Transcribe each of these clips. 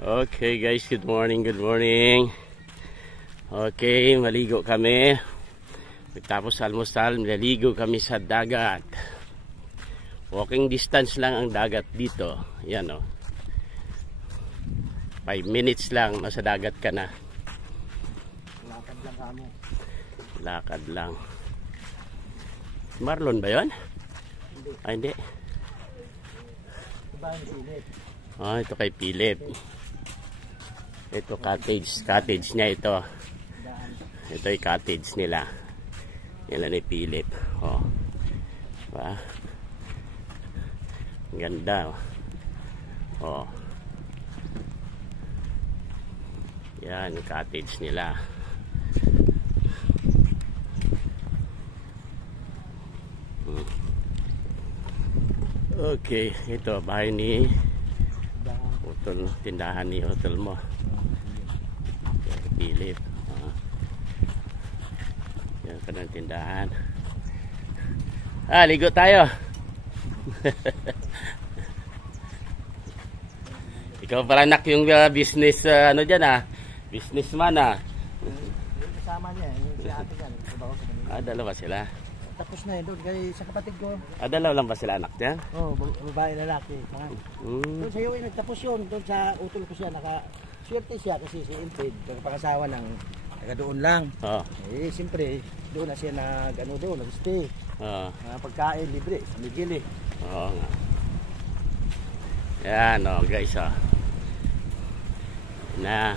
Okay guys, good morning, good morning. Okay, maligo kami. Tapos almusal, maligo kami sa dagat. Walking distance lang ang dagat dito. Yan o. 5 minutes lang, nasa dagat ka na. Lakad lang kamo. Lakad lang. Marlon ba yun? Hindi. Ay, hindi. Iba yung Philip. Oh, ito kay Philip. Ito cottage niya ito. Ito yung cottage nila. Nila ni Philip. Oh. Diba? Ganda. Oh. Yan, yung cottage nila. Okay, ito bahay ni Utol, tindahan ni Utol mo. Philip. Yan ka ng tindahan. Ligo tayo. Ikaw pala nak yung business ano dyan businessman Yung kasama niya, yung si ate yan. Dalawa sila. Tapos na yun doon kay sa kapatid ko. Dalawa lang ba sila anak niya? Oo, babae lalaki. Doon sa iyo nagtapos yun. Doon sa utol ko siya, swerte siya kasi si Infred, nagpangasawa ng taga doon lang. Siyempre, doon na siya nag-stay. Pagkain, libre, sa Miguel eh. Oo nga. Yan guys na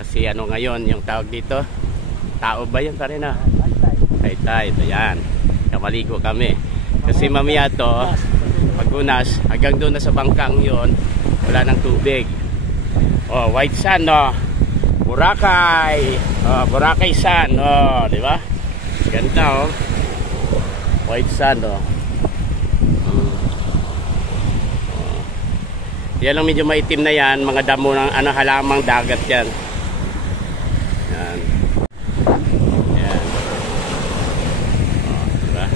kasi ngayon yung tawag dito, tao ba yun pa rin Taytay, ito yan. Kamaligo kami. Kasi mamaya to, Pagunas, hanggang doon na sa bangkang yon, wala nang tubig. White sand Boracay. Boracay sand. Di ba? Ganda white sand Yan lang medyo maitim na yan, mga damo ng halamang dagat yan. Yan. Yan. Diba?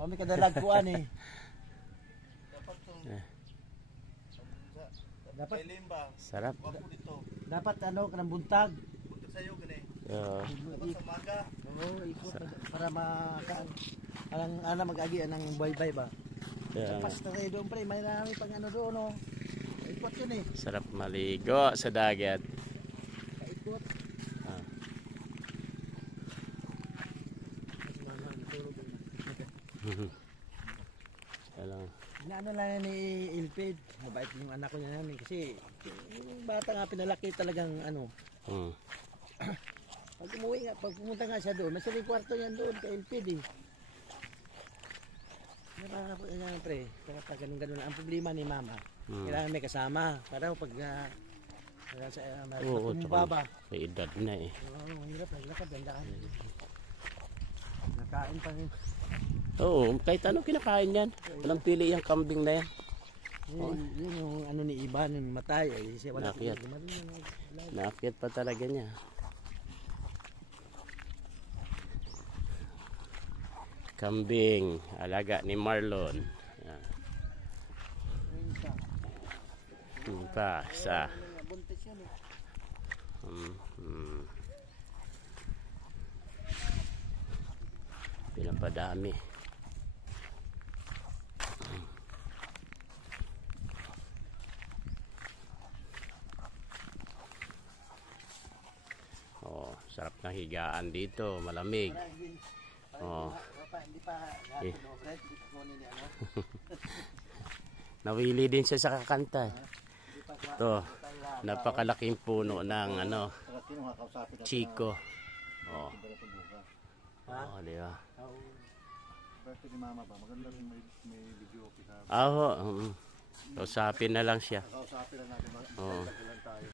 Kami kadalag kuan eh. Dapat sarap. Dapat ano kanang buntag. Buntag sayo gani. Oo. Dapat sa maga. Oo, ikot para makaan. Alang mag-agi ng buhay-buhay ba? Yeah. Pasta kayo doon pre, may marami pang ano doon no. Ikot yun eh. Sarap maligo sa dagat. Kaikot. Ah. Alam. Inaano lang ni Ilpid. Mabait yung anak ko niya namin kasi yung bata nga pinalaki talagang ano. Pag umuwi nga, pag pumunta nga siya doon, may kwarto niyan doon kay Ilpid eh. Yan pre, kapag ganun-ganun ang problema ni mama, kailangan may kasama para pag baba. May edad na eh. Oo, hirap, naglakad, dandaan. Nakain pa rin. Oo, kahit ano kinakain yan. Walang pili yung kambing na yan. Yun yung ano ni Iban, yung matay. Siya wala. Naakyat pa talaga niya. Kambing, alaga ni Marlon. Yan. Pa, isa. Pinapadami. Oh, sarap na higaan dito, malamig. Oh. Nawili din siya sa kakanta. Ito, napakalaking puno ng ano, Chico. Oh. Oh, di ba? Birthday ni mama ba? Maganda rin may video kita. Kausapin na lang siya. Kausapin lang natin. Oh. Tayo.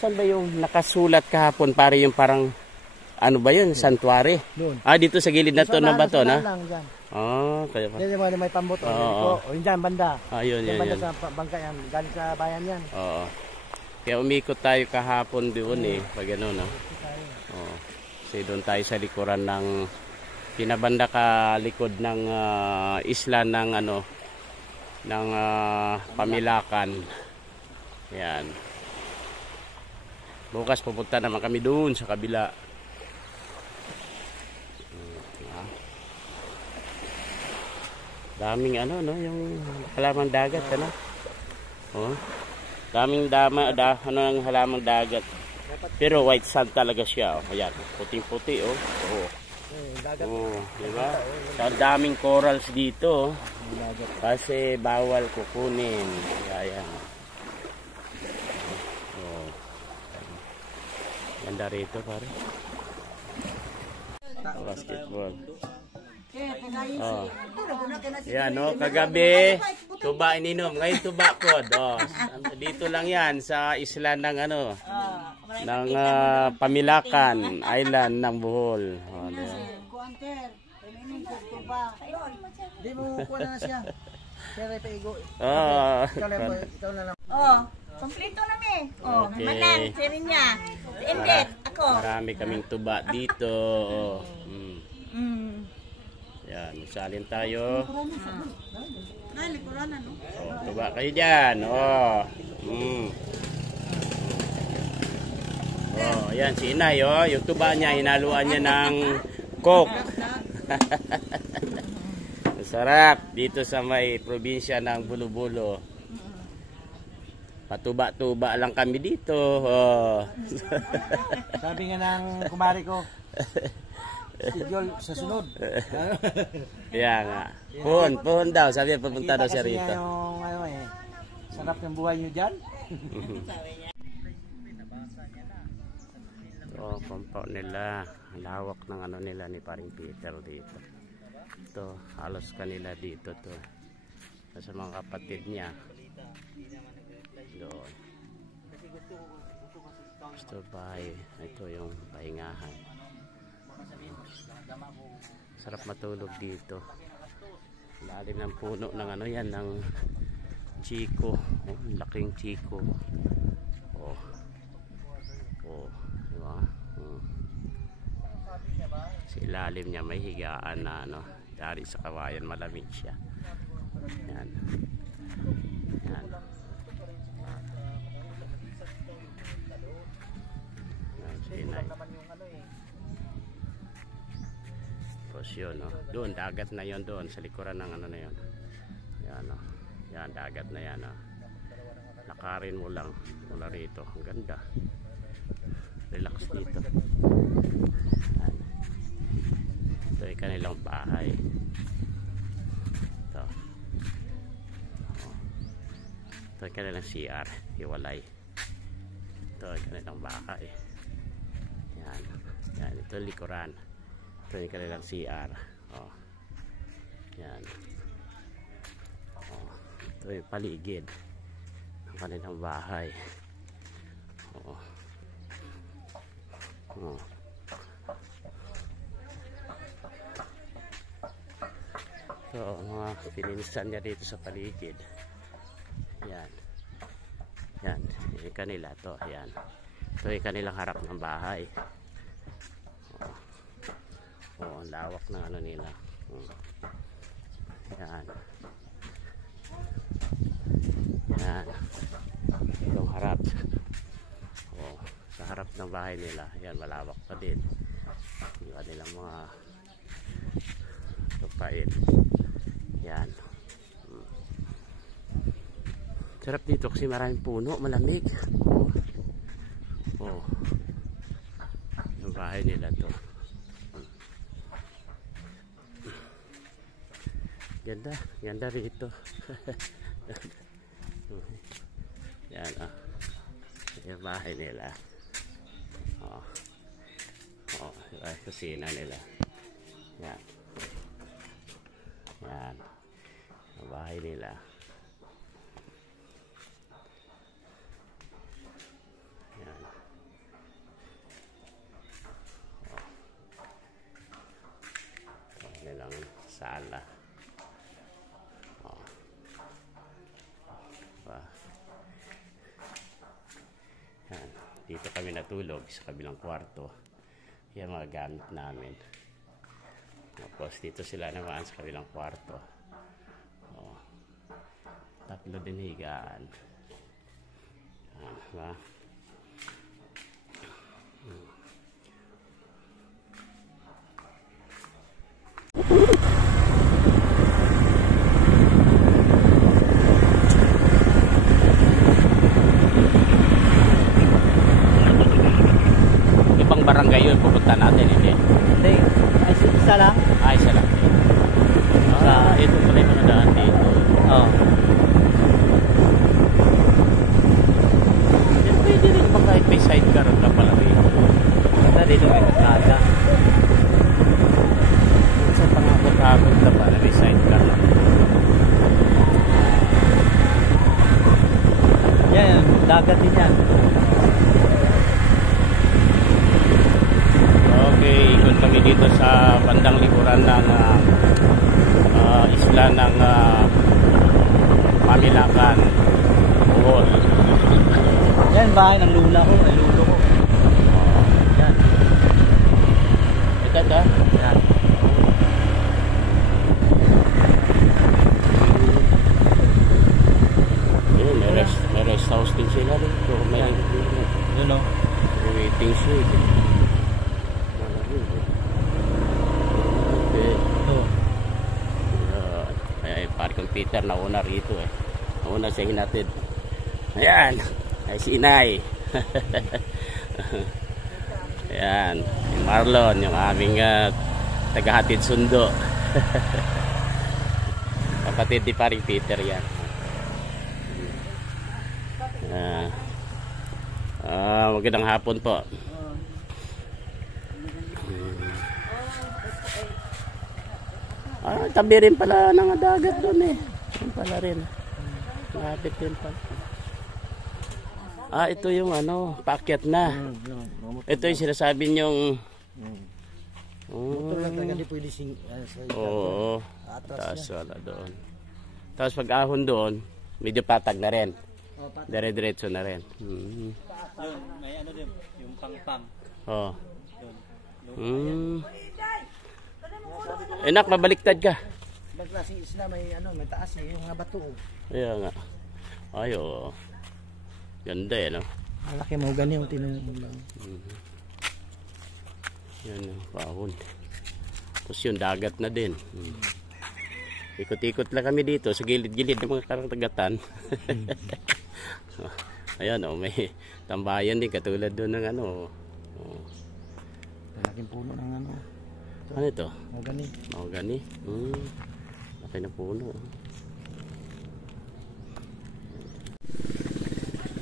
Saan ba yung nakasulat kahapon pare yung parang ano ba yun? Santuary? Doon. Dito sa gilid na to ng bato na? Kaya pa. Hindi mo may pambot. O yun dyan, banda. Yun. Banda sa bangka yan. Galing sa bayan yan. Oo. Kaya umikot tayo kahapon doon eh. Pag ano no? Oo. Kasi doon tayo sa likuran ng pinabanda ka likod ng isla ng ano ng Pamilakan. Yan. Bukas pupunta naman kami doon sa kabila. Daming ano no, yung halaman dagat ano. Oh. Daming ng halaman dagat. Pero white sand talaga siya, oh. Ayan, puting-puti oh. Oh, di ba? Sa daming corals dito, oh. Kasi bawal kukunin. Ayan. Ganda rito pare. Basketball. Yan no, kagabi tuba ininom, ngayon tuba pod. Dito lang yan sa isla ng ano ng Pamilakan Island ng Bohol. Di mo kuha na siya. Pero paigo. Ikaw na lang. Kompleto namin. Okay. Manang, sirin niya. Indet, ako. Marami kaming tuba dito. Yan, salin tayo. Likuran ano? Tuba kayo dyan. Yan si Inay. Yung tuba niya, hinaluan niya ng Coke. Sarap dito sa may probinsya ng Bulu-Bulu. Patuba-tuba lang kami dito. Sabi nga ng kumari ko, schedule sa sunod. Kaya nga. Puhon daw. Sabi niya pupunta daw siya rito. Yung, sarap ng buhay nyo dyan. Compound nila. Lawak ng ano nila ni paring Peter dito. Ito, halos kanila dito to. sa mga kapatid niya. Balita, hindi naman nag-reply. Doon. Kasi gusto kasi ikaw Gusto bahay. Ito yung pahingahan. baka sabihin mo, dama ko. Sarap matulog dito. Lalim ng puno ng ano yan, ng chiko. Oh, laking chiko. Oh. Oh, diba? Sa ilalim niya may higaan na ano, dari sa kawayan, malamig siya. Yan. Yan. Yan, si Inay. Tapos yun, no? Doon, dagat na yun doon, sa likuran ng ano na yun. Yan, no? Yan, dagat na yan, no? Lakarin mo lang mula rito. Ang ganda. Relax dito. Yan. Ito ay kanilang bahay. Ito. Oh. Ito ay kanilang CR. Hiwalay. Ito ay kanilang bahay. Yan. Yan. Ito ay likuran. Ito yung kanilang CR. Oh. Yan. Oh. Ito yung paligid ng kanilang bahay. Oh. Oh. Ito, mga pininsan niya dito sa paligid. Yan. Yan. Yung kanila to. Yan. Ito yung kanilang harap ng bahay. Oh, ang lawak ng ano nila. Yan. Yan. Itong harap. Oh, sa harap ng bahay nila. Yan, malawak pa din. Yung kanilang mga tupain. Yan. Sarap dito kasi maraming puno, malamig. Oh. Oh. Yung bahay nila to. Ganda, ganda rito. Yan, oh. Yung bahay nila. Oh. Oh, yung kusina nila. Yan. Yan. Yung bahay nila. Yan. Oh. Ito nilang sala. Yan. Dito kami natulog sa kabilang kwarto. Yan mga gamit namin. Tapos dito sila naman sa kabilang kwarto. Oh. Tatlo din higaan. Yan, diba? Barangay yun, pupunta natin, hindi? Hindi, ay isa lang. Ay, isa lang. Ito pala yung mga daan dito. Oo. Pwede rin ba kahit may sidecar ka pala rito? Basta dito may kasada. Sa pangakot-akot na pala may sidecar lang. Yan, dagat din yan. Okay, ikot kami dito sa bandang likuran ng isla ng Pamilakan, Bohol. Yan, bahay ng lula ko, ay lulo ko. Yan. Ito da? Yan. May rest house din sila dito. May Yun o. waiting shed. Peter nauna rito eh. Nauna siya hinatid. Ayan. Ay si Inay. Ayan. Yung Marlon. Yung aming tagahatid sundo. Kapatid di paring Peter yan. Magandang hapon po. Tabi rin pala ng dagat doon eh. Yun pala rin. Malapit din pala. Ah, ito yung ano, paakyat na. Ito yung sinasabi niyong... Motor lang talaga di pwede Oo. Taas wala doon. Tapos pag ahon doon, medyo patag na rin. Dire-diretso na rin. Yun, may ano din, yung pang-pang. Oo. Enak, mabaliktad ka. Ibang klaseng isla may ano, may taas eh, yung mga bato. Kaya nga. Ay, oo. Ganda eh, no? Malaki mo gani yung tinanong. Yan yung pahon. Tapos yung dagat na din. Ikot-ikot lang kami dito sa gilid-gilid ng mga karagatan. Ayan, oh, may tambayan din katulad doon ng ano. Oh. Malaking puno ng ano. Ano ito? Mahogany. Mahogany? Laki na puno.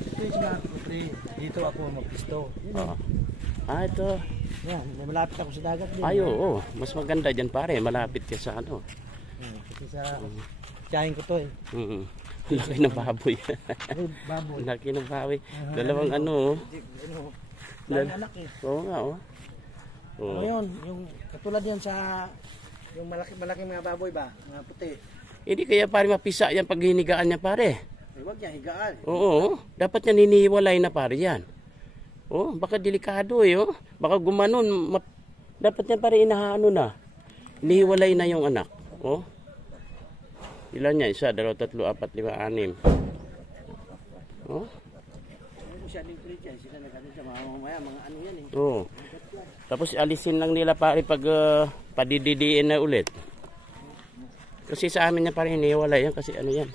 Ito yung sinabi ko, pre. Dito ako magpisto. Oo. Ah, ito. Yan, malapit ako sa dagat din. Ay, oo. Mas maganda dyan pare. Malapit ka sa ano. Kasi sa tiyahin ko to eh. Laki ng baboy. Ay, baboy. Laki ng baboy. Dalawang ano. Dalawang anak eh. Oo nga, oh. Ano yun? Yung katulad yan sa yung malaking mga baboy ba? Mga puti. Hindi kaya pare mapisa yan pag hinigaan niya pare. Ay, wag niya higaan. Oo. Dapat niya ninihiwalay na pare yan. Oh, baka delikado eh, oh. Baka gumanon. Dapat niya pare inahaano na. Inihiwalay na yung anak. Oh. Ilan niya? 1, 2, 3, 4, 5, 6. Oh. Siya din Christian, sila nagano sa mga ano yan eh. Oo. Tapos alisin lang nila pare pag padididiin na ulit. Kasi sa amin niya pare hinihiwalay yan kasi ano yan.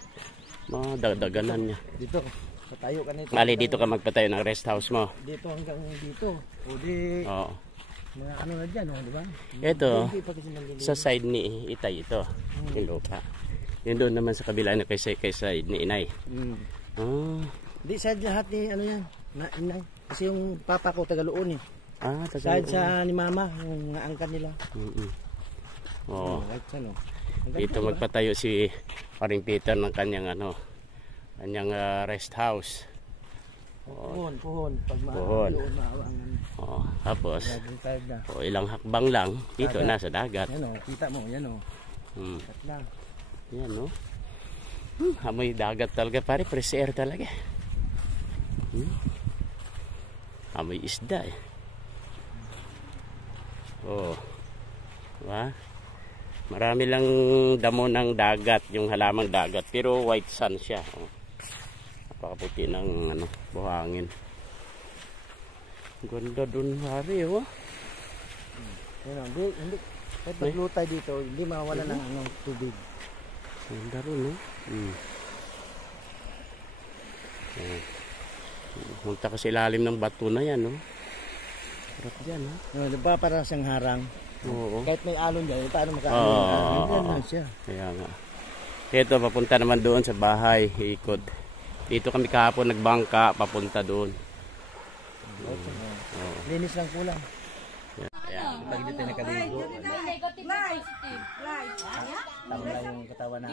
Mga dagdaganan niya. Dito, patayo ka nito. Mali dito ka magpatayo ng rest house mo. Dito hanggang dito. O di, Oo. mga ano na dyan, di ba? Ito, sa side ni Itay ito. Yung lupa. Yun doon naman sa kabila na kay side ni Inay. Oh. Di side lahat ni ano yan, na inay. Kasi yung papa ko Tagaloon eh. Ah, Side sa ni mama, yung mga angkan nila. Oo. Right, ano. Dito magpatayo si Paring Peter ng kanyang ano, kanyang rest house. Puhon. Pag Puhon. maawa ang ano. Oh, tapos Laging tired na. ilang hakbang lang dito na sa dagat. Yan o, kita mo, yan o. At na. Yan no. Amoy dagat talaga pare, fresh air talaga. Amoy isda eh. Oh. Diba? Marami lang damo ng dagat, yung halamang dagat, pero white sand siya. Oh. Napakaputi ng ano, buhangin. Ganda dun hari, oh. Yan o, hindi. Kahit maglutay dito, hindi mawala ng ano, tubig. Ganda rin, oh. Punta ka sa ilalim ng bato na yan, no? Harap dyan, no? No, diba parang siyang harang? Oo. Kahit may alon dyan, paano makaano? Ganyan lang siya. Kaya nga. Ito, papunta naman doon sa bahay, ikot. Dito kami kahapon nagbangka, papunta doon. Linis lang kulang. Ayan. Pag hindi tayo nakaligo, tama lang yung katawan na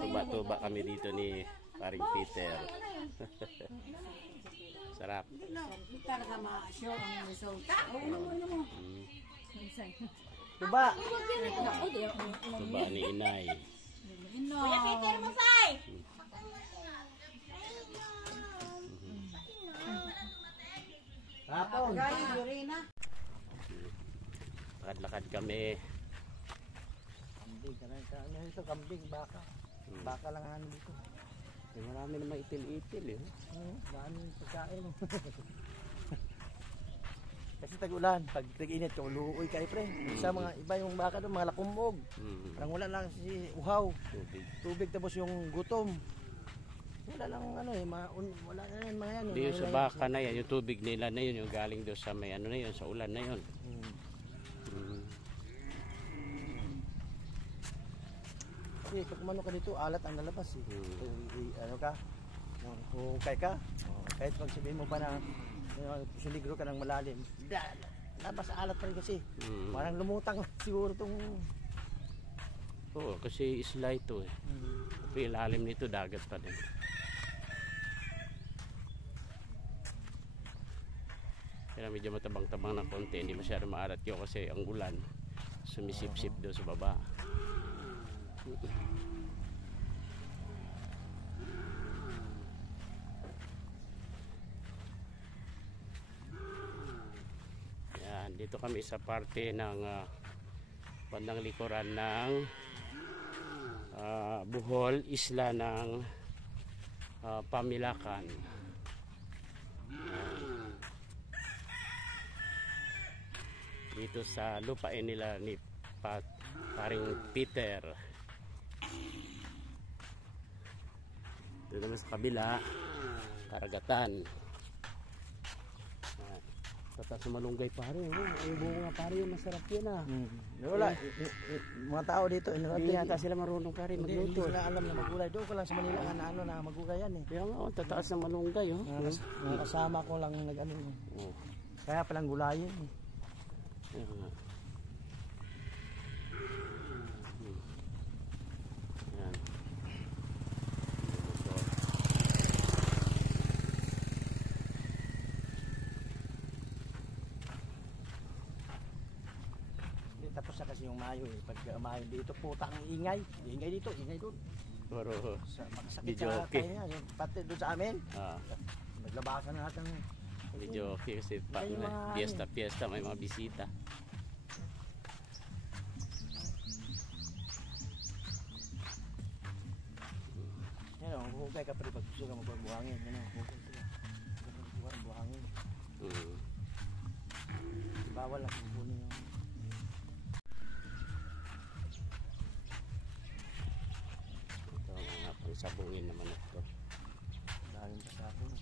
Diba? Tuba kami dito ni Paring Peter. Sarap. Tuba! Tuba ni Inay. Kuya Peter mo, Sai! Hapon! Lakad-lakad kami. Kambing, ano ito? Kambing, baka. Baka lang ano dito. Marami naman itil-itil eh. Daan yung pagkain. Kasi tag-ulan, pag tag-init, luoy kayo pre. Sa mga iba yung baka doon, mga lakumog. Parang wala lang si uhaw. Tubig tapos yung gutom. Wala lang ano eh, wala na yan mga yan. Hindi yung sa baka na yan, yung tubig nila na yun, yung galing doon sa may ano na yun, sa ulan na yun. Kasi pag umano ka dito, alat ang lalabas eh. Ano ka? Huhukay ka? Kahit pag sabihin mo pa na siligro ka ng malalim, nabasa alat pa rin kasi. Parang lumutang lang siguro itong... Oo, kasi isla ito eh. Pero ilalim nito dagat pa din. Kaya medyo matabang-tabang ng konti, hindi masyado maarat yun kasi ang ulan sumisip-sip doon sa baba. Yan, dito kami sa parte ng bandang likuran ng Bohol, isla ng Pamilakan. Dito sa lupain nila ni paring Peter. Dito naman sa kabila, karagatan. Tatas na malunggay pare, ang bunga pare yung masarap yun ah. Wala, mga tao dito, Hindi yata sila marunong pare hindi magluto. sila alam na magulay. Doon ko lang sa Manila na ano na magulay yan eh. Kaya nga, tataas ng malunggay oh. Mga kasama ko lang nag-ano. Oh. Kaya palang gulayin eh. Kaya nga. Yan. Tapos na kasi yung Mayo eh. Pag Mayo dito, putang ingay. Ingay dito, ingay doon. Pero Makasakit Video sa okay. tayo yan. Pati doon sa amin. Naglabasan na natin. medyo okay kasi Ay, mga fiesta, may mga bisita. Yan o, hukay ka pala pag gusto ka magbuhangin. Yan o, hukay sila. Buhangin. Bawal lang kung kunin yung... Ito mga pangsabungin naman ito. Daming pasabong.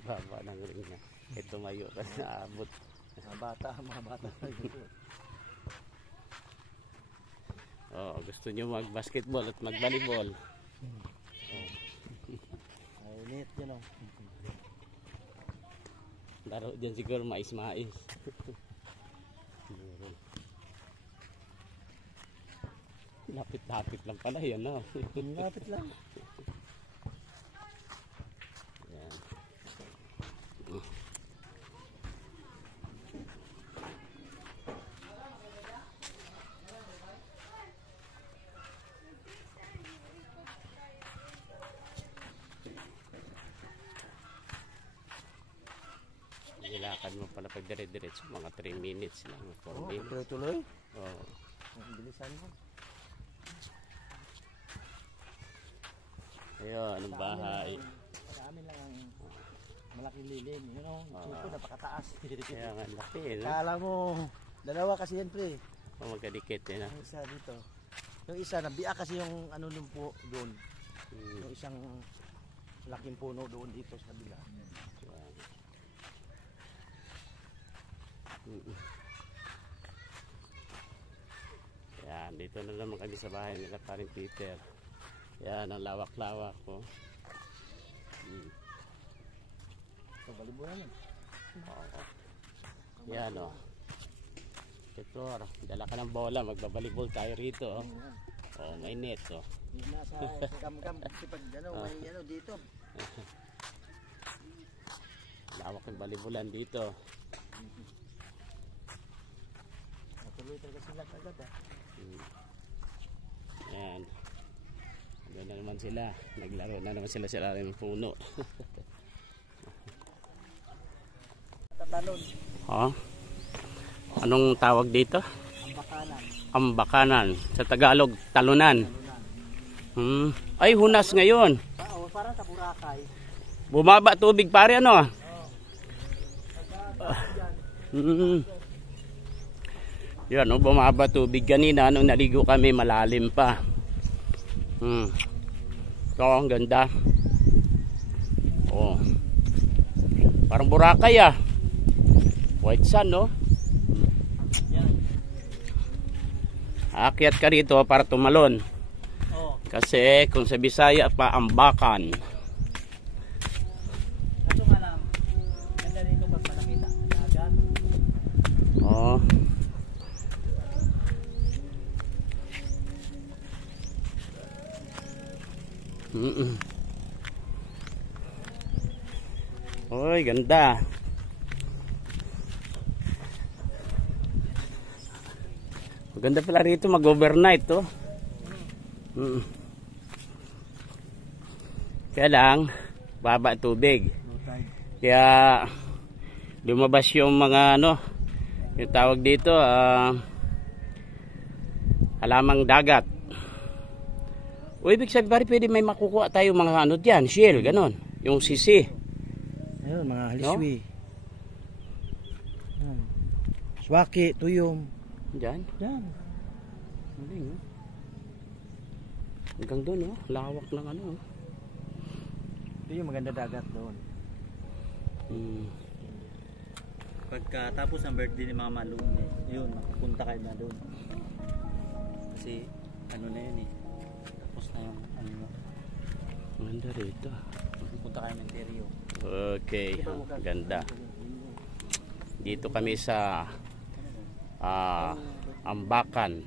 Baba ng ring na. Ito mayo kasi naabot. Mga bata. Oh, gusto nyo mag-basketball at mag-volleyball. Ay, net yun o. Laro dyan siguro mais-mais. Lapit-lapit lang pala yun, no? Lapit lang. Yan. Nilakad mo pala pag dire-diretso mga 3 minutes lang, 4 minutes. Tuloy-tuloy. Oo. Ang bilisan mo. Ayun, anong bahay. Sa amin lang ang malaking lilim. Yun o, suko napakataas. Kaya nga laki, no? Kala mo, dalawa kasi yan pre. O magkadikit eh, no? Yung isa dito. Yung isa, nabiak kasi yung ano nung po doon. Yung isang laking puno doon dito sa kabila. Yan, dito na naman kami sa bahay nila paring Peter. Yan, ang lawak-lawak ko. So, baliburan yan. Yan o. Peter, dala ka ng bola, magbabalibol tayo rito. Oh, may net o. Yung nasa gam-gam kasi pag ano, may ano dito. Lawak ng balibulan dito. Natuloy talaga sila agad ah. Yan. Doon na naman sila. Naglaro na naman sila sa ilalim ng puno. Tatalon. Oh. Anong tawag dito? Ambakanan. Ambakanan. Sa Tagalog, talunan. Ay, hunas ngayon. Oo, parang sa Boracay. Bumaba tubig pare, ano? Yan, oh, bumaba tubig. Kanina, nung naligo kami, malalim pa. So, ang ganda. Oh. Parang Boracay ah. White sand, no? aakyat ka rito para tumalon. Oo. Kasi kung sa Bisaya pa, ambakan. Kaso nga lang, ganda dito pag malakita. Dagat. Oh. Oy, ganda. Maganda pala rito mag-overnight to. Kaya lang baba tubig. Kaya lumabas yung mga ano, yung tawag dito halamang dagat. O ibig sabihin pare, pwede may makukuha tayo mga ano diyan, shell, ganon. Yung sisi. Ayun, mga haliswi. No? Swaki, tuyom. Diyan. Yan. Maling, oh. Hanggang doon, oh. Lawak ng ano, oh. Ito yung maganda dagat doon. Pagkatapos ng birthday ni Mama Lune, yun, mapupunta kayo na doon. Kasi ano na yun eh. Tapos na yung ano. Ganda rito. Pupunta kayo ng Terio. Okay, ganda. Dito kami sa Ambakan.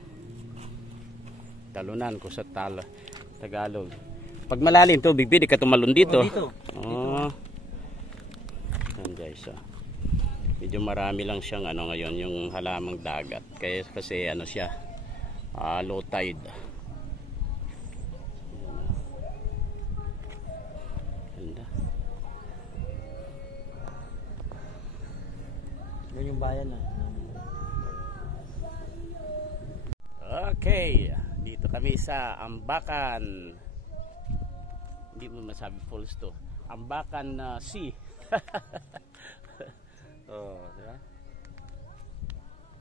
Talunan ko sa Tagalog. Pag malalim to, bibili ka tumalon dito. Dito. Oh. Yan guys, medyo marami lang siyang ano ngayon, yung halamang dagat. Kasi ano siya, low tide. Ganda. Yan yung bayan na. Okay, dito kami sa Ambakan. Hindi mo masabi falls to. Ambakan na Sea. Oh, diba?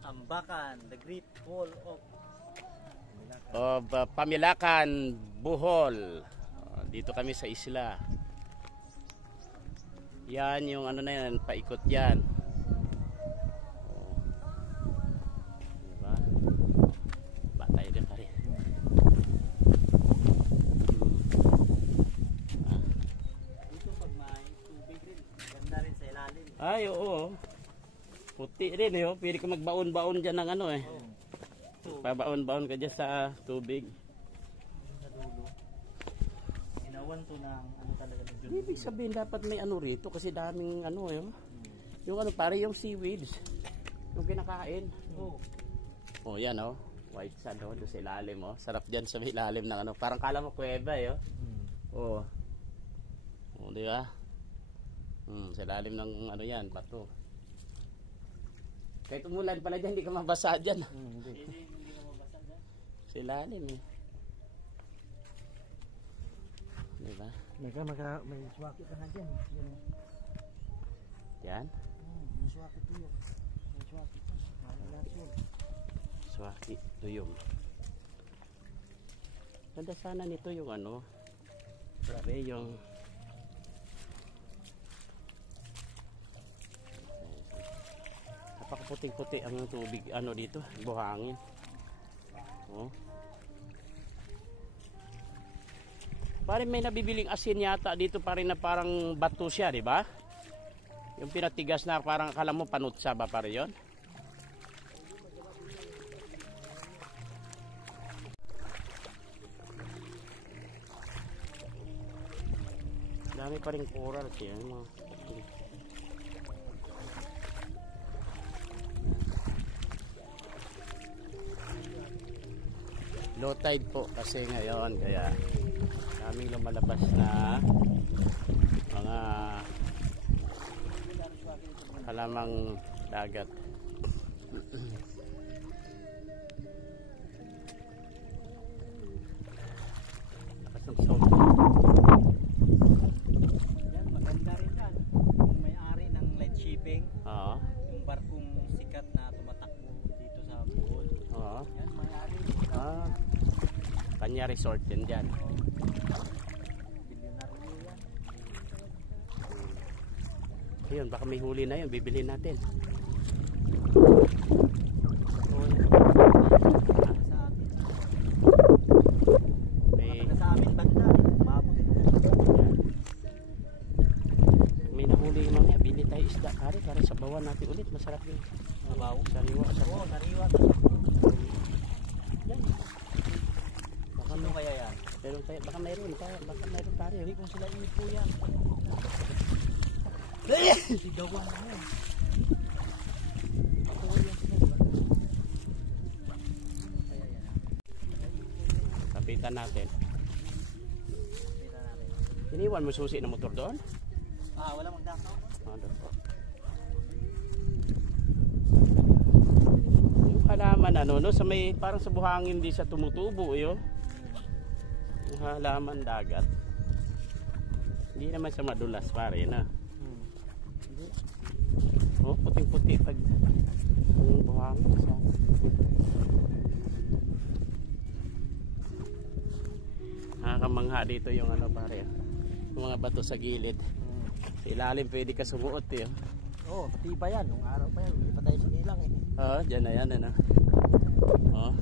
Ambakan, the Great Wall of Pamilakan, Bohol. Dito kami sa isla. Yan yung ano na yan, paikot yan. Diba? Batay din pa rin. Dito pag may tubig rin, ganda rin sa ilalim. Ay, oo. Puti rin eh. Pwede ka magbaon-baon dyan ng ano eh. Pabaon-baon ka dyan sa tubig. Sa dulo. Ginawan to ng ano talaga. Ibig sabihin dapat may ano rito kasi daming ano eh. Yung ano pare yung seaweeds. Yung kinakain. Oh yan oh. White sand oh. Doon sa ilalim oh. Sarap dyan sa ilalim ng ano. Parang kala mo kuweba eh oh. Oh. Oh di ba? Sa ilalim ng ano yan. Bato. Kahit umulan pala dyan, hindi ka mabasa dyan. Hindi. Hindi ka mabasa dyan. Sa ilalim eh. Diba? May swaki ka na dyan. Yan. May swaki tuyom. May swaki ka. Malalat yun. Swaki, tuyom. Ganda sana nito yung ano. Pare yung napakaputing-puti ang tubig ano dito, buhangin. Oh. Pare may nabibiling asin yata dito pare na parang bato siya, di ba? Yung pinatigas na parang akala mo panutsa ba pare yon? Dami pa rin coral siya, mga low tide po kasi ngayon kaya daming lumalabas na mga halamang dagat. Nakasugsaw. Yan, maganda rin yan. Yung may-ari ng light shipping. Oo. Yung barkong sikat na tumatakbo dito sa Bohol. Oo. Yan, may-ari. Kanya resort din dyan. Bilyonaryo yan. Ayun, baka may huli na yun, bibili natin. Sa atin. masarap yun. Mabaw. Sariwa. Oo, sariwa. Yan. Baka ano kaya yan? Pero baka mayroon pare. Hindi kung sila init po yan. Sigawan na yan. Kapitan natin. Kita natin. Iniwan mo susi ng motor doon? Wala magdakaw. Doon po. Yung halaman no, sa may parang sa buhangin di sa tumutubo yun. Yung halaman dagat. Hindi naman sa madulas pare na. Oh, puting-puti pag yung buhangin sa. Nakakamangha dito yung ano pare. Yung mga bato sa gilid. Sa ilalim pwede ka sumuot eh. Oo, tiba yan. Nung araw pa yan. Hindi pa tayo sa ilang eh. Oo, dyan na yan ano. Oh,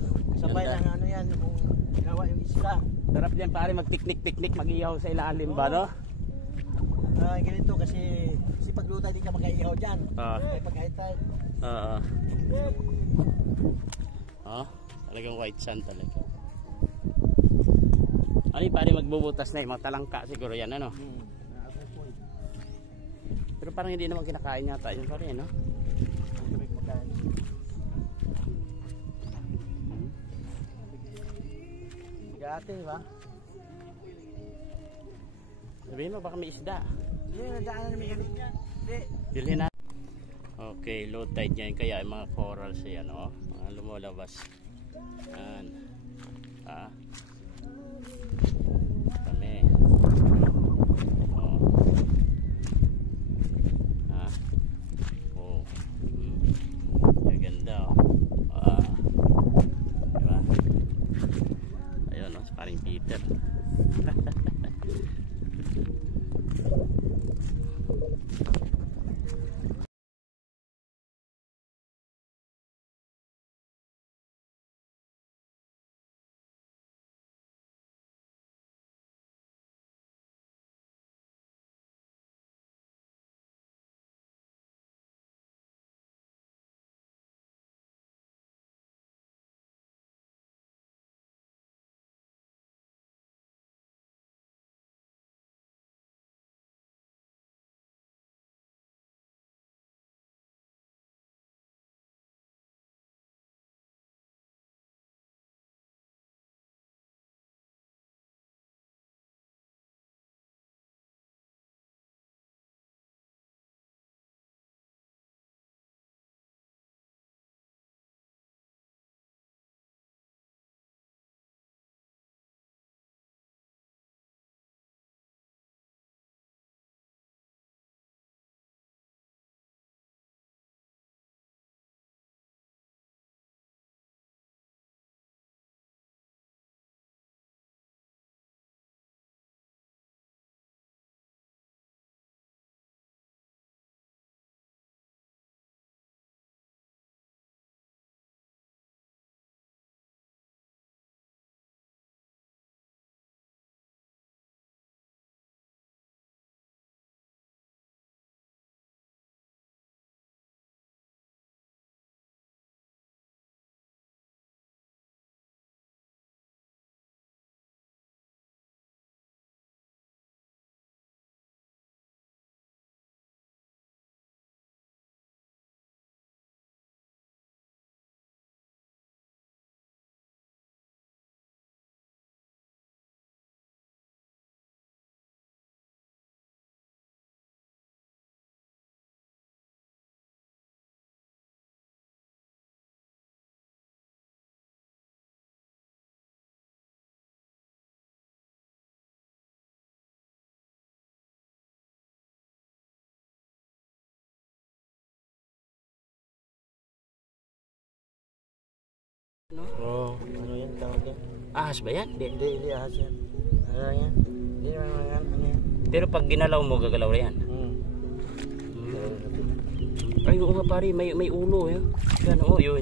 Sabay ganda. lang ano yan. Kung ginawa yung isla. Sarap dyan pare mag-tiknik-tiknik, mag-ihaw sa ilalim ba no? Ganito kasi pagluta di ka mag-ihaw dyan. Ay pag-high tide. Oo. Oh, talagang white sand talaga. Ano yung pare magbubutas na yung mga talangka siguro yan ano? Pero parang hindi naman kinakain yata yun pare no? Gati ba? Sabihin mo baka may isda. Hindi, nadaanan namin ganit yan. Hindi. Bilhin na. Okay, low tide yan kaya yung mga corals yan oh, mga lumulabas. Yan. Kami. Oh. Oh. Ganda oh. Diba? Ayun oh, paring Peter. Oo, ano yan tawag yan? Ahas ba yan? Hindi ahas yan. Ano yan? Hindi naman yan. Ano yan? Pero pag ginalaw mo, gagalaw yan. Ay, oo nga pare, may ulo eh. Yan, oh, yun.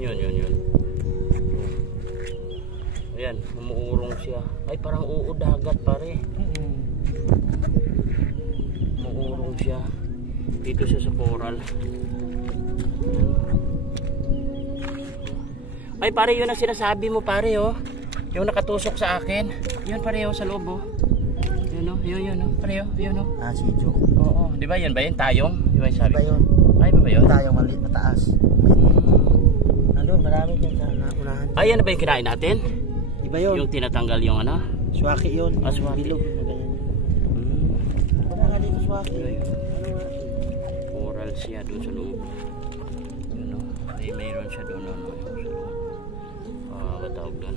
Ayan, umuurong siya. Ay, parang dagat pare. Umuurong siya. Dito siya sa coral. Ay pare, yun ang sinasabi mo pare oh. Yung nakatusok sa akin. Yun pare oh, sa loob oh. Yun oh, yun oh. Pare oh, yun oh. Ah, si Joe. Oo, di ba yun ba yun? Tayong? Di ba yung sabi? Ba yun? Ay ba yun? Tayong maliit mataas. Nandun, marami dyan sa unahan. Ay, yan ba yung kinain natin? Iba yun. Yung tinatanggal yung ano? Swaki yun. Ah, swaki. Bilog. Wala nga dito swaki. Coral siya doon sa loob. Yun o. Ay, mayroon siya doon. Ano, sa loob. Batawag doon.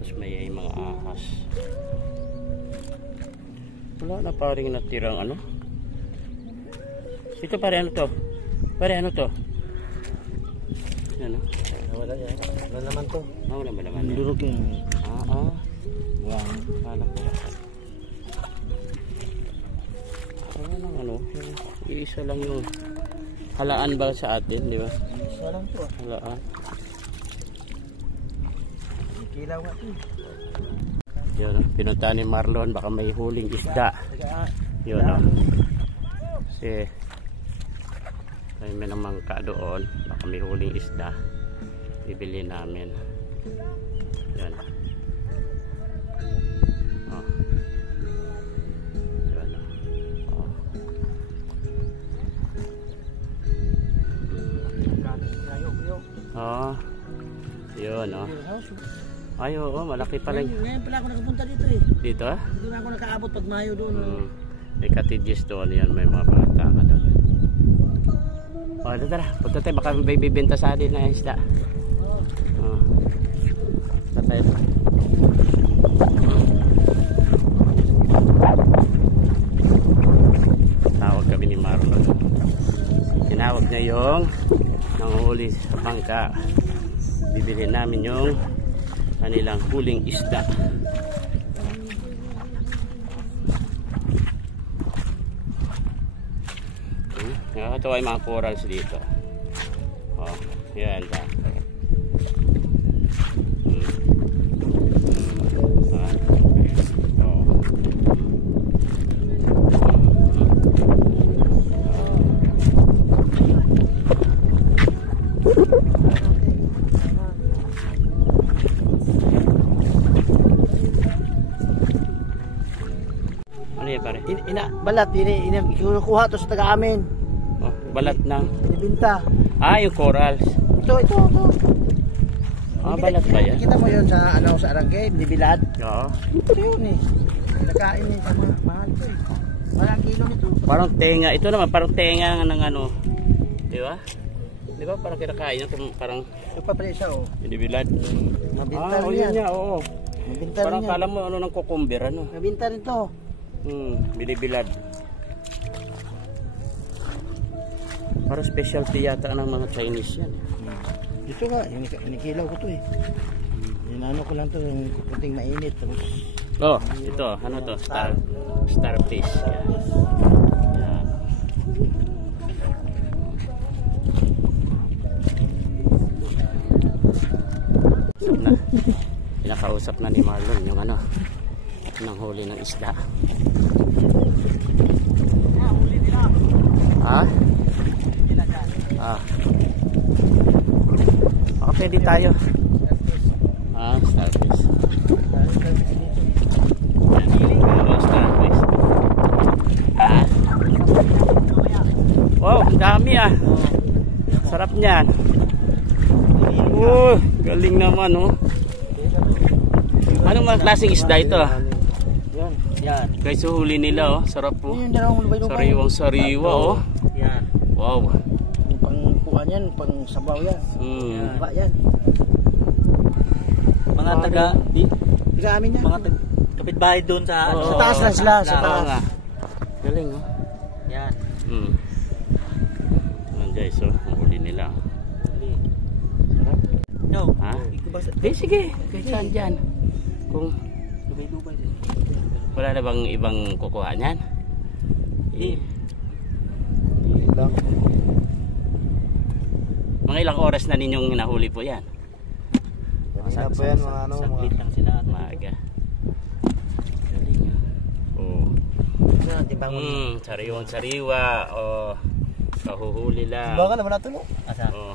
Tapos may mga ahas. Wala na paring natirang ano. Ito pare ano to? Pare ano to? Ano? Wala yan. Wala naman to. Wala ba naman yan? Durog yung... Wow. Kala ko. Ano? Isa lang yung halaan ba sa atin, di ba? Isa lang to. Halaan. Kilaw nga to. Yun, pinunta ni Marlon, baka may huling isda. Yun, kasi tayo may namangka doon, baka may huling isda. Bibili namin. Yan. Yan. Yun, ay, oo, malaki pala. Ngayon pala ako nakapunta dito eh. Dito? Hindi na ako nakaabot pag Mayo doon. May cottages doon, yan, may mga bata ka doon. Tara, punta tayo, baka may bibenta sa atin na isda. Tatay. Tawag kami ni Marlon. Tinawag niya yung nanguhuli sa bangka. Bibili namin yung kanilang huling isda. Nakakatawa yung mga corals dito. Yan ba. Ano yan pare? Balat, kinukuha to sa taga-amin. Balat ng? Binibinta. Yung corals. Ito. Balat ba yan? Kita mo yun sa sa Arangke, binibilad. Oo. Ito yun eh. Nakain eh, mahal ito eh. Parang kilo nito. Parang tenga. Ito naman, parang tenga ng ano. Di ba? Di ba parang kinakain yan? Parang... Ito pa pala isa oh. Binibilad. Mabinta rin yun yan. niya, oo. Mabinta Parang rin yan. kala mo ano ng cucumber, ano? Mabinta rin to. Binibilad. Parang specialty yata ng mga Chinese yan. Dito nga, inikilaw ko to eh. Inano ko lang to, yung puting mainit. Tapos... ito, ano to? Starfish. Yan. Na, pinakausap na ni Marlon yung ano, nang huli ng isda. huli nila. Okay, di tayo. Starfish. Starfish. Wow, ang dami Sarap niyan. Galing naman Anong mga klaseng isda ito? Yan. Guys, huli nila sarap Yung dalawang lubay-lubay. Sariwang sariwa Yan. Wow. Yung pangkuhan yan, pang sabaw yan. Diba yan? Mga taga amin yan. Mga kapitbahay doon sa sa taas lang sila, sa taas. Galing Yan. Yan guys, ang huli nila. Sarap. No. Sige, kahit saan dyan. Kung Lubay-lubay. wala na bang ibang kukuha niyan? Mga ilang oras na ninyong nahuli po yan? Kanina po yan, mga Saglit lang sila. Maaga. Galing Sariwang sariwa. Kahuhuli lang. Baka naman natin, no? Asa? Oh.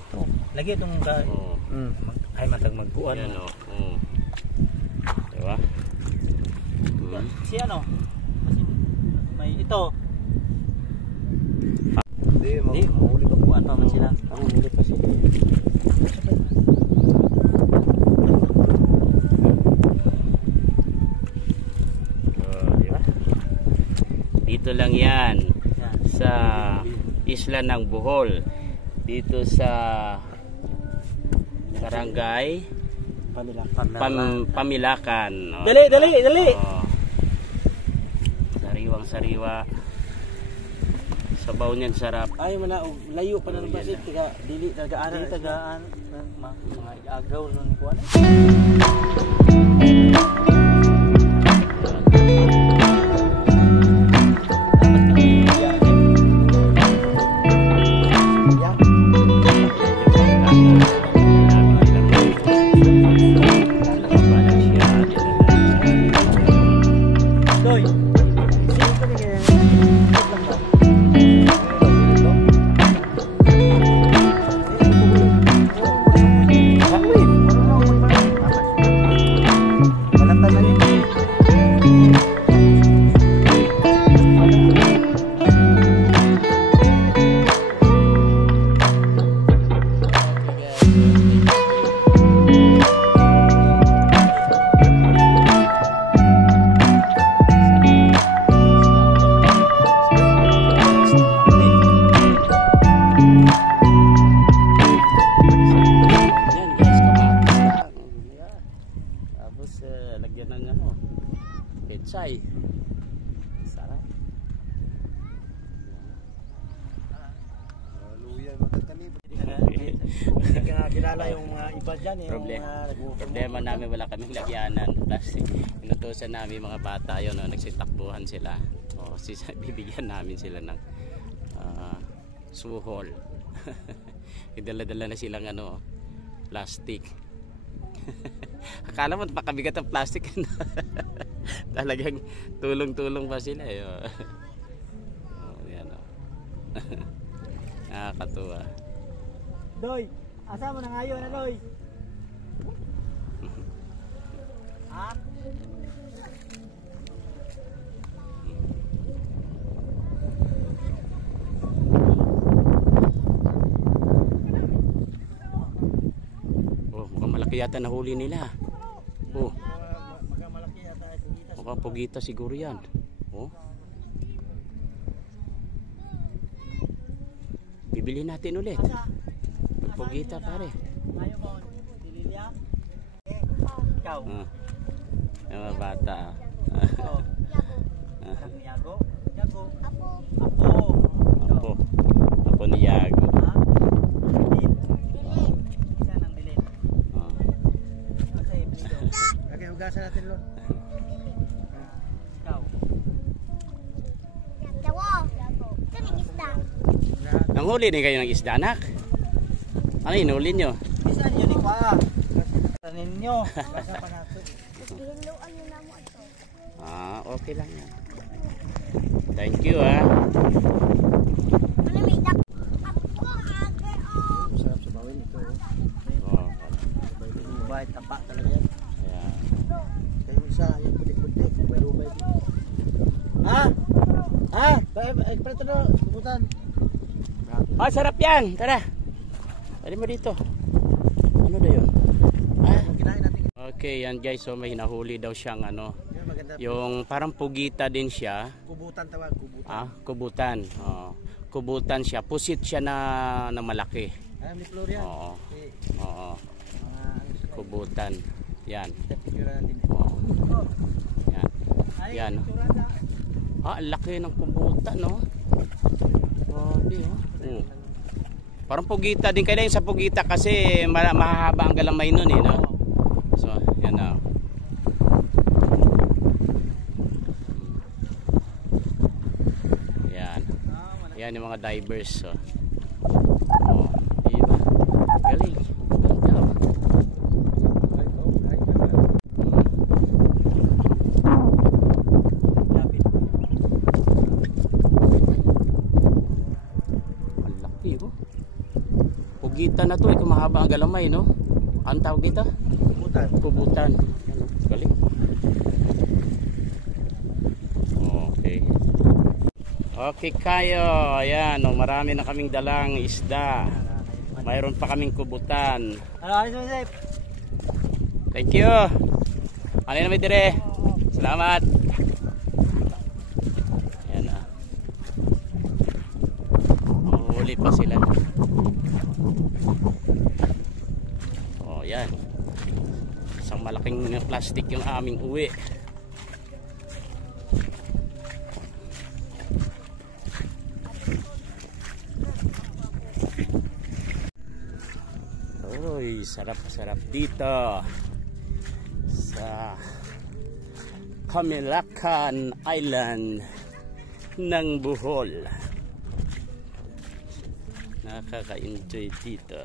Lagi itong ka... Oh. Ay, matag magkuhan. Yan o. Oh. Diba? Si ano? Kasi may ito. Hindi, Hindi, mahuli pa kuhan pa man sila. Huli pa sila. Diba? Dito lang yan. Sa isla ng Bohol. Dito sa Barangay Pamilakan. Oh, Dali, dali, dali! oh. Sariwang sariwa. Sabaw niyan sarap. Ay, mana, layo pa na rin Oh, kasi. yan. Tiga, dili, tagaan. Dili, tagaan. Mga agaw nun ni kuhan. Doy! Yan guys, kamatis lang. Yan. Tapos lagyan ng ano, pechay. Sarap. Luya, magkatanim. Hindi ka kilala yung mga iba dyan. Problema namin, wala kaming lagyanan plastic. Inutusan namin mga bata yun, no, nagsitakbuhan sila. O, bibigyan namin sila ng suhol. Idala-dala na silang ano, plastic. Akala mo pakabigat ang plastic. Talagang tulong-tulong pa sila eh. Oh, yan, oh. Nakakatuwa. Doy! Asa mo na ngayon na, Doy? Ha? Oh, mukhang malaki yata nahuli nila. Oh, Malaki yata. mukhang pugita siguro yan. Oh. Bibili natin ulit. Pugita pare. Ayaw mo, Lilia? Ikaw? Yung mga bata. Ikaw? Anak ni Yago? Yago? Apo. Apo. Apo. Apo ni Yago. Ha? Dilin? Isa ng dilin. Oh. Asa yung dito? Lagay hugasan natin, Lon. Ikaw? Nanghuli din kayo ng isda, anak? Ano hinuli nyo? Isa nyo ni pa? Sa ninyo? Gasa pa natin. Okay lang yan. Thank you ah. Sarap sa bawin ito. Oh. Lubay, tapa talaga yan. Ayan. Kaya isa, yung putik-putik. Lubay. Ha? Ha? Preto na, tubutan. Oh, sarap yan. Tara. Dali mo dito. Ano na yun? Ah? Kinain natin. Okay, yan guys. So may hinahuli daw siyang ano. Yan, maganda. Yung parang pugita din siya. Kubutan tawag, kubutan. Kubutan. Oh. Kubutan siya. Pusit siya na malaki. Alam ni Florian. Oo. Eh, Oo. mga ano sila. Kubutan. Yan. Picture natin. Oh. Yan. Yan. Ang laki ng kubutan, no? Grabe, oh. Parang pugita din kayo sa pugita kasi mahahaba ang galamay nun eh, no? So, yan na. Yan. Yan yung mga divers, oh. Oh, diba? Galing. Ganda, oh. Bugitan na to, kumahaba ang galamay, no? Ang tawag dito? Kubutan. Kubutan. Ano, galing. Okay. Okay kayo. Ayan, oh, marami na kaming dalang isda. Mayroon pa kaming kubutan. Thank you. Ano na may dire? Salamat. Ayan na. Mahuli pa sila. Oh, yan. Isang malaking plastic yung aming uwi. Uy, sarap-sarap dito sa Camilacan Island ng Bohol. Nakaka-enjoy dito.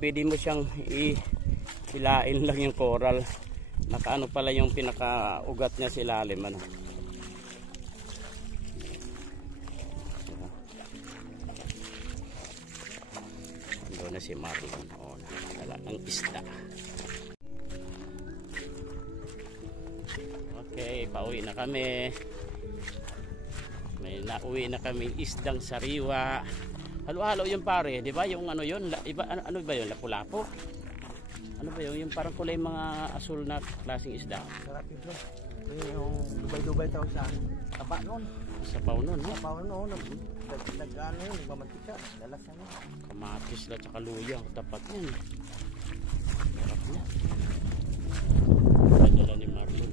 Pwede mo siyang hilain lang yung coral. Nakaano pala yung pinaka-ugat niya sa ilalim, ano. Doon na si Marlon. Oh, nakakala ang isda. Okay, pauwi na kami. May nauwi na kami isdang sariwa. Halo-halo yung pare, di ba? Yung ano yun, iba, ano ba yun? Lapu-lapo? Ano ba yun? Yung parang kulay mga asul na klaseng isda. Sarap ito. Yung dubay-dubay tao sa taba noon. Sapaw nun, no? Sapaw noon. Nag-ano yun, nagmamantika. Dalas na yun. Kamatis lang tsaka luya. Tapat yan. Sarap niya. Padala ni Marlon.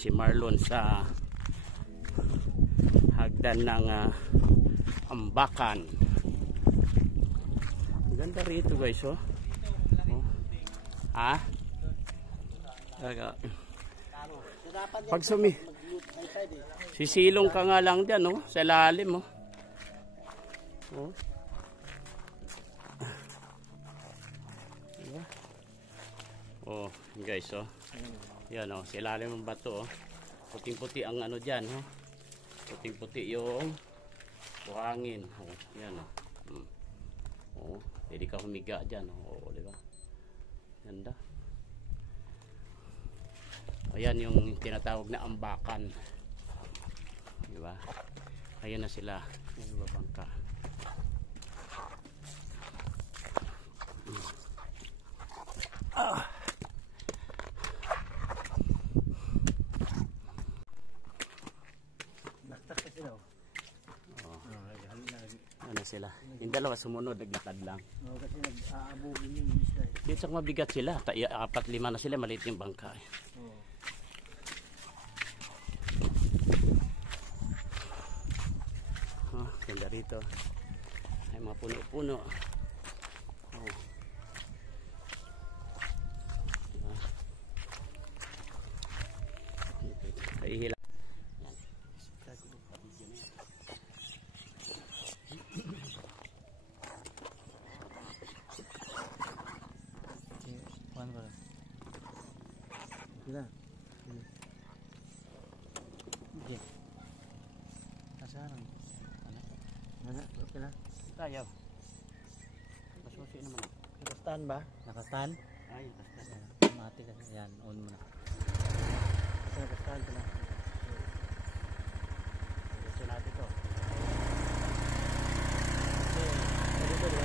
Si Marlon sa hagdan ng Ambakan. Ganda rito guys, oh. Ha? Pag sisilong ka nga lang dyan, oh, sa lalim, oh. Oh. Oh, guys, oh. Yan, oh, sa ilalim ng bato, oh. Puting-puti ang ano dyan, oh. Puting-puti yung buhangin. Oh, yan, oh. Oh, pwede ka humiga dyan, oh, di ba? Ganda. Ayan yung tinatawag na Ambakan. Di ba? Ayan na sila. Yung babangka. Ah. na sila. Yung dalawa sumunod, naglakad lang. Oo, kasi nag-aabugin yung isda. Dito mabigat sila. 4-5 na sila, maliit yung bangka. Oo. Ganda rito. Ay mga puno-puno. Oh. Ay hila. Kuhan ba? Sila. Okay. Nasaan ang Mana, okay na. Tayo. Masusi naman. Nakastan ba? Nakastan? Ay, basta. Mati kasi. Yan, on mo na. Nakastan sila. Gusto natin to. Dito ba?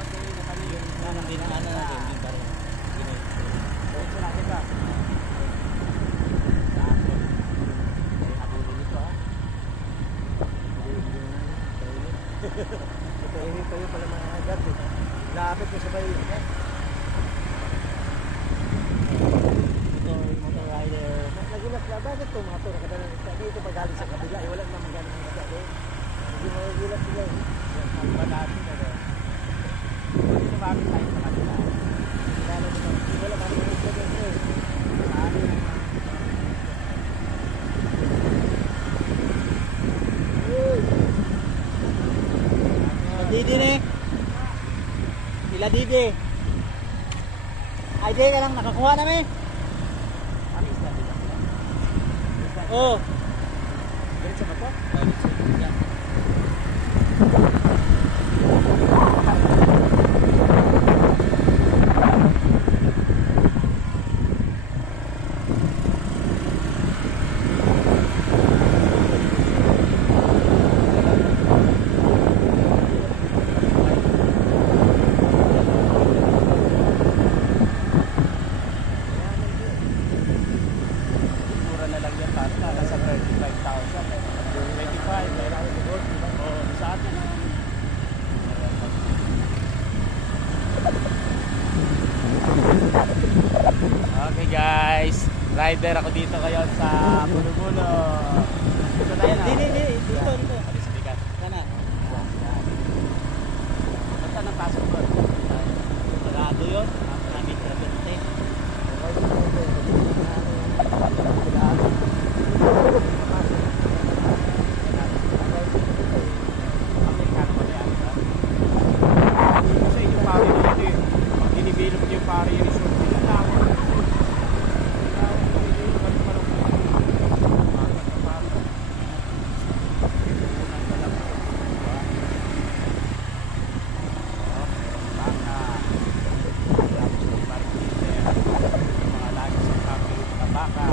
Okay, nakali. Ano natin? Yung parang Gusto natin ba? Tahimik kayo pala mga agad. Lapit ko sa bayo. motor rider. Nagulat na, bakit ito mga ito nakadala dito pag galing sa kabila? Wala naman galing ng kabila. Hindi magulat sila. Ang banati na doon. Hindi bakit tayo sa kanila. Wala kami ng isda doon. Didi ni. Sila Didi. Ay, di ka lang nakakuha namin. Ano isda dito? Oo. Diretso ba to? Mura na lang yan para nasa 35,000. 25, kailangan siguro. Oo, sa atin. Okay guys, rider ako dito ngayon sa Bulo-Bulo. Ito na yan. Didi. Dito. Alis bigat. Sana. Basta ng pasok ko. Sarado yun. Namin trabente. Amerikano ba yan? Kasi yung pari dito eh. Pag dinibilog niyo yung pari yung resort nila tawag. Mga lagi sa camping tabaka.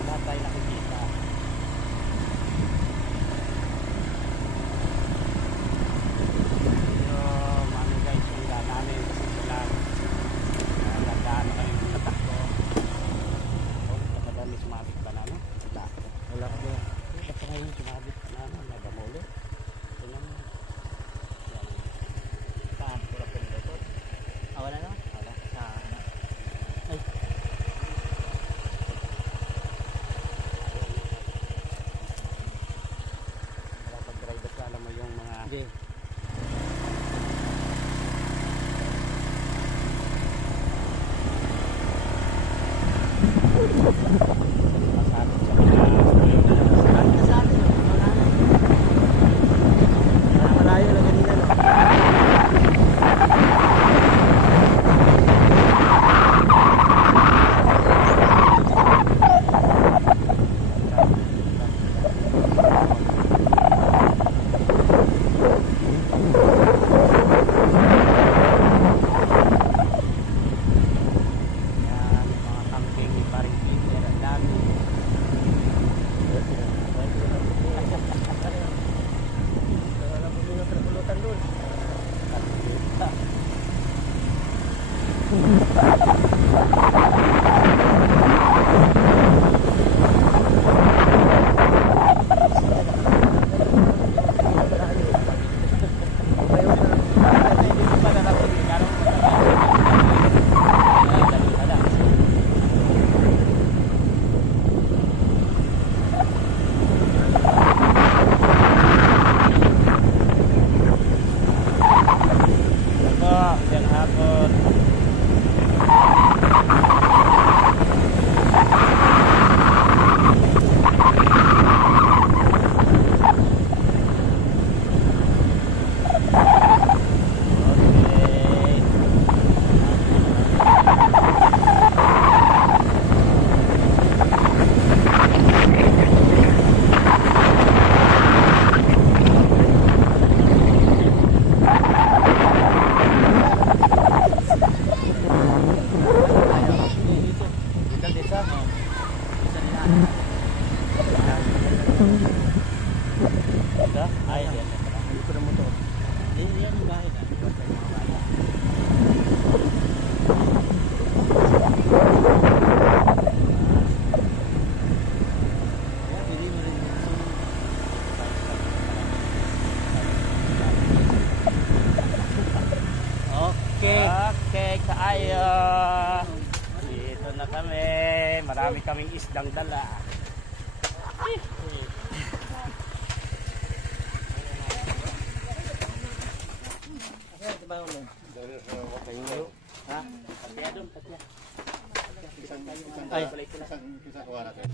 Wala tayo nakikita. Pero ano guys, yung daan namin kasi sila nagdaan na kami ng tatakbo. Nakadami sumabit pa na, no? Wala ka ba? Wala pa ngayon sumabit pa na, no? Nagamulo. Tingnan mo. Yan. Saan? Pura pa nila ito. Wala na? Wala. Sana. Ay. Wala pag-driver ka, alam mo yung mga... Hindi. Masarap sa mga... Sa atin, wala na. Ito? Ay, yan. Hindi ko na mo to. Yan yung bahay na. Pili mo rin yan. Okay. Okay, kaayo. Dito na kami. Marami kaming isdang dala. Ha? Isang kuha natin.